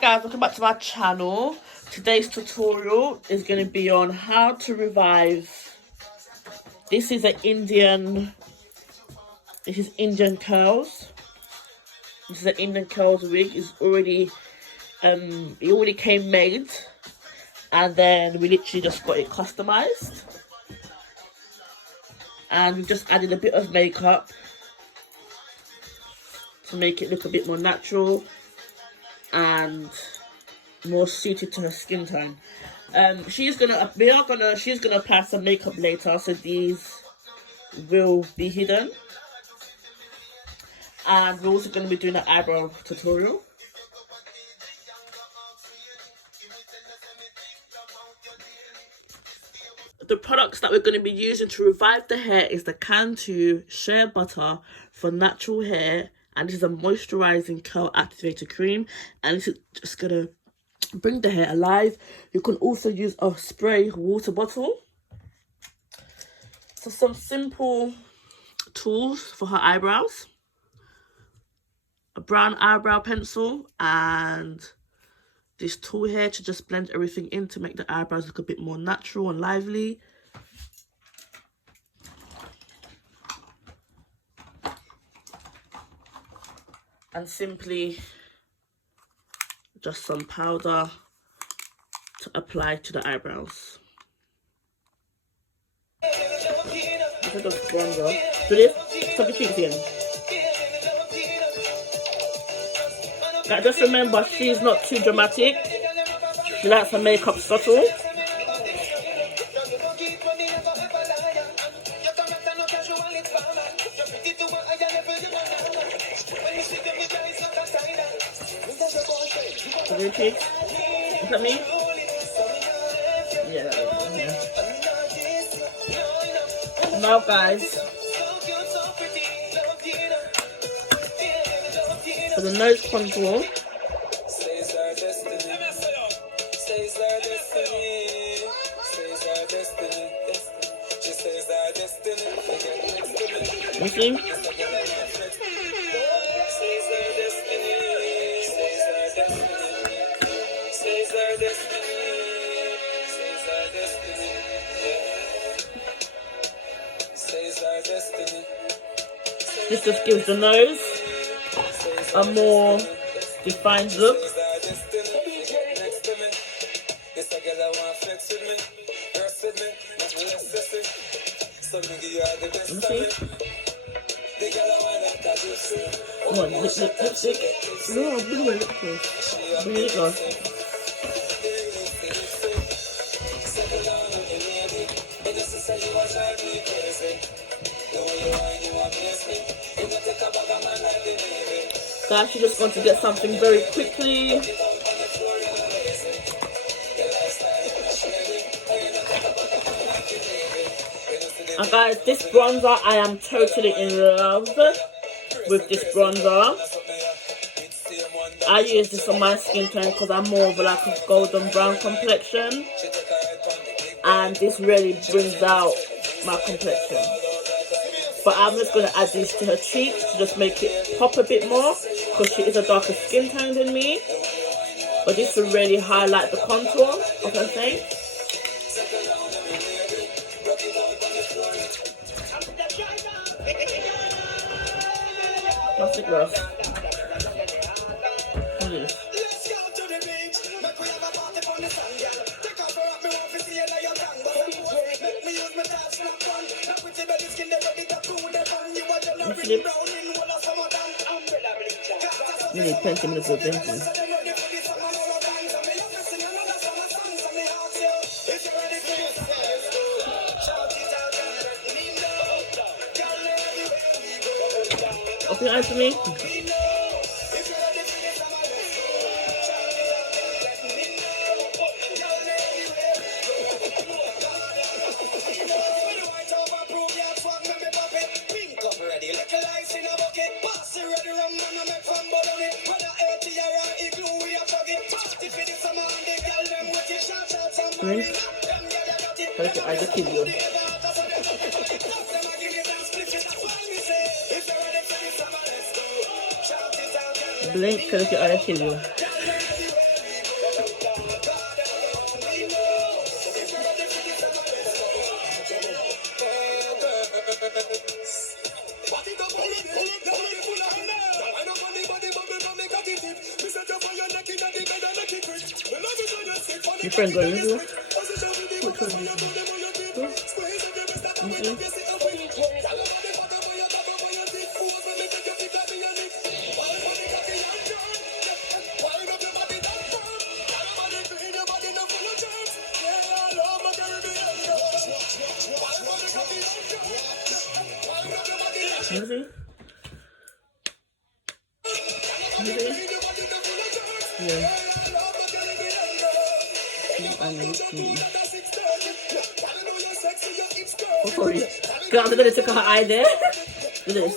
Guys, welcome back to my channel. Today's tutorial is going to be on how to revive. This is Indian curls. This is an Indian curls wig. It's already it already came made, and then we literally just got it customized, and we've just added a bit of makeup to make it look a bit more natural and more suited to her skin tone. She's gonna apply some makeup later, so these will be hidden. And we're also gonna be doing an eyebrow tutorial. The products that we're going to be using to revive the hair is the Cantu Shea Butter for natural hair, and this is a moisturizing curl activator cream, and this is just going to bring the hair alive. You can also use a spray water bottle. So some simple tools for her eyebrows: a brown eyebrow pencil and this tool here to just blend everything in to make the eyebrows look a bit more natural and lively. And simply just some powder to apply to the eyebrows. Instead of bronzer. Do this, tuck your cheeks in. Now just remember, she's not too dramatic. She likes her makeup subtle. Your cheeks. Look at me. Yeah. Now guys, for the nose contour, you see? This just gives the nose a more defined look. Come on, lipstick. No, bring my lip first. Bring your lip gloss. So I'm actually just going to get something very quickly. And guys, this bronzer, I am totally in love with this bronzer. I use this on my skin tone because I'm more of like a golden brown complexion, and this really brings out my complexion. But I'm just going to add these to her cheeks to just make it pop a bit more, because she is a darker skin tone than me. But this will really highlight the contour of her face. Plastic gloss. Yes. You need plenty of minutes of pencil. Open your eyes to me. Blink. I just kill you. Blink, I kill you. Your friend going with you? Which one is it? Maybe? Maybe? Yeah. Oh, sorry. God, I'm gonna take her eye there. Look at this.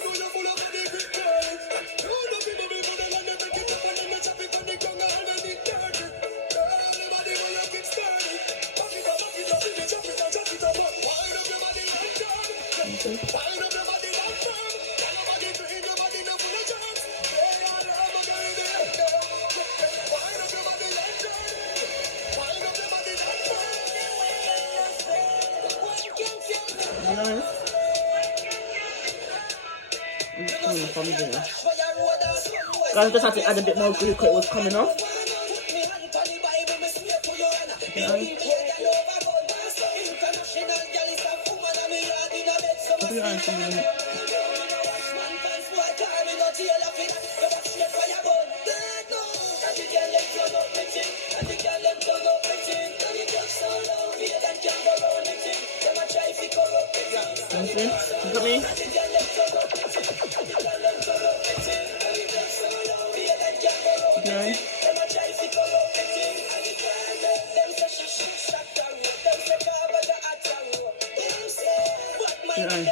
Nice. I just had to add a bit more glue because it was coming off. You got me? Okay. Yeah.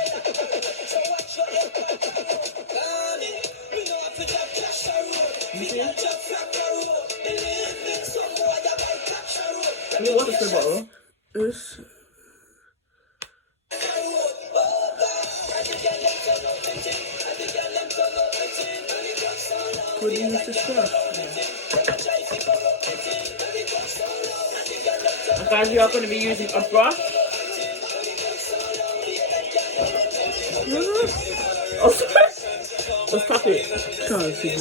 I mean, what's the spray bottle? It's... What do you use to scrub? Guys, we are going to be using a brush. Oh, sorry. Let's tap it. Try to do it.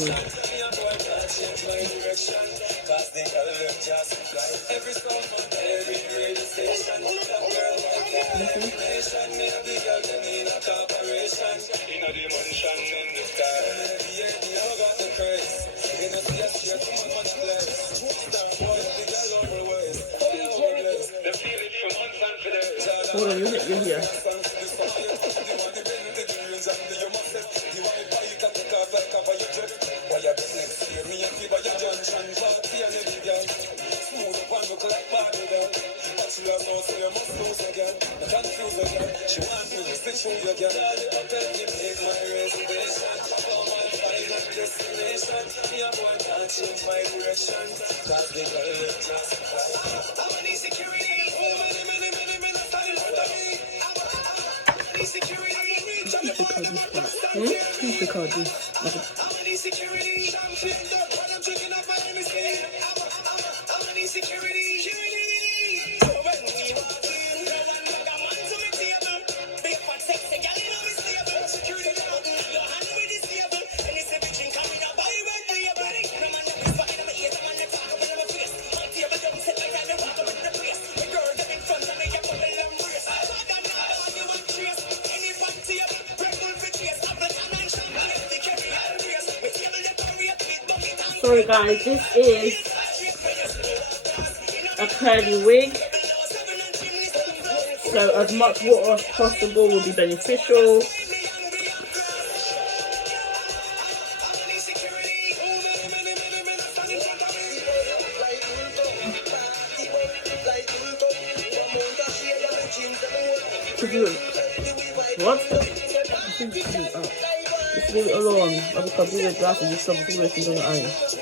Hold on, you're here. Who's the card this? Sorry guys, this is a curly wig, so as much water as possible will be beneficial. What? Just leave it alone. I because do the glasses, you stop progressing on your eyes.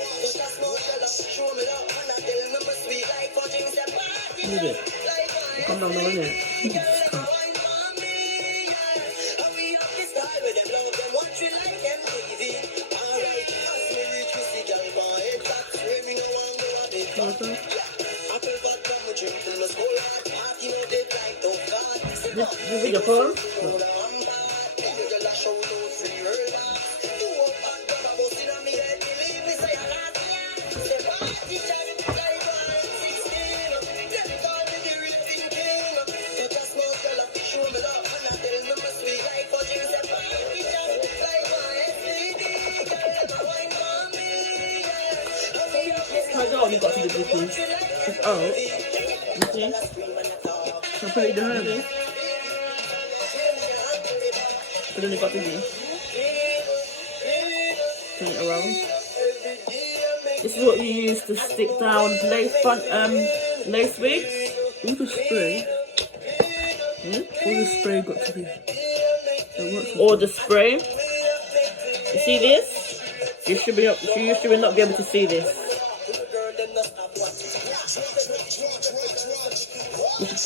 Leave it. Come down now, innit? This video call? No. try it out, you got to do this. It's out. You see? Can I put it in your hand? See? So then you got to do. Turn it around. This is what you use to stick down lace front lace wigs. All the spray. Hmm? All the spray got to be. Or the spray. You see this? You should not be able to see this.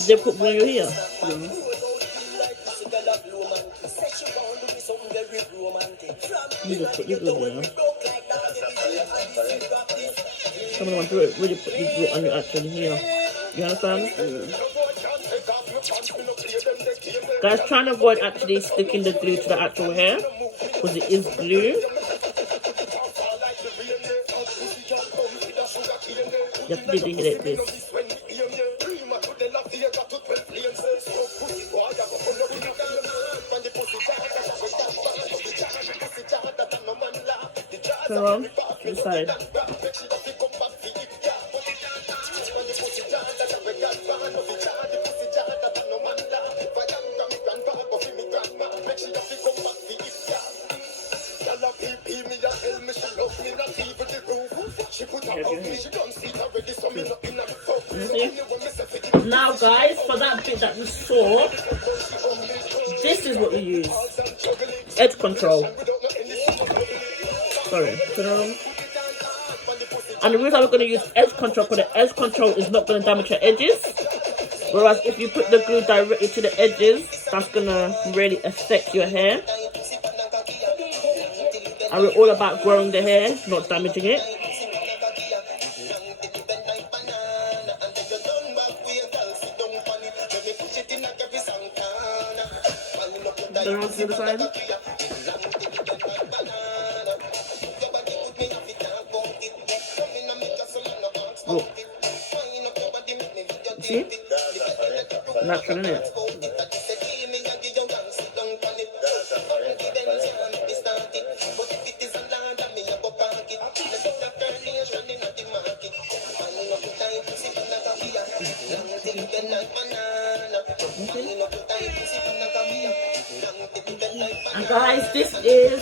They put when you're here. Yeah. You just put your glue there. Some of them do it really put the glue on your actual here. You understand? Guys, try and avoid actually sticking the glue to the actual hair because it is glue. You have to do it like this. Turn around to the side. Now guys, for that bit that we saw, this is what you use. Edge control. Sorry, turn around. And the reason we're going to use edge control, because the edge control is not going to damage your edges. Whereas if you put the glue directly to the edges, that's going to really affect your hair. And we're all about growing the hair, not damaging it. Turn around to the side. Oh. See? Natural, isn't it? And guys, this is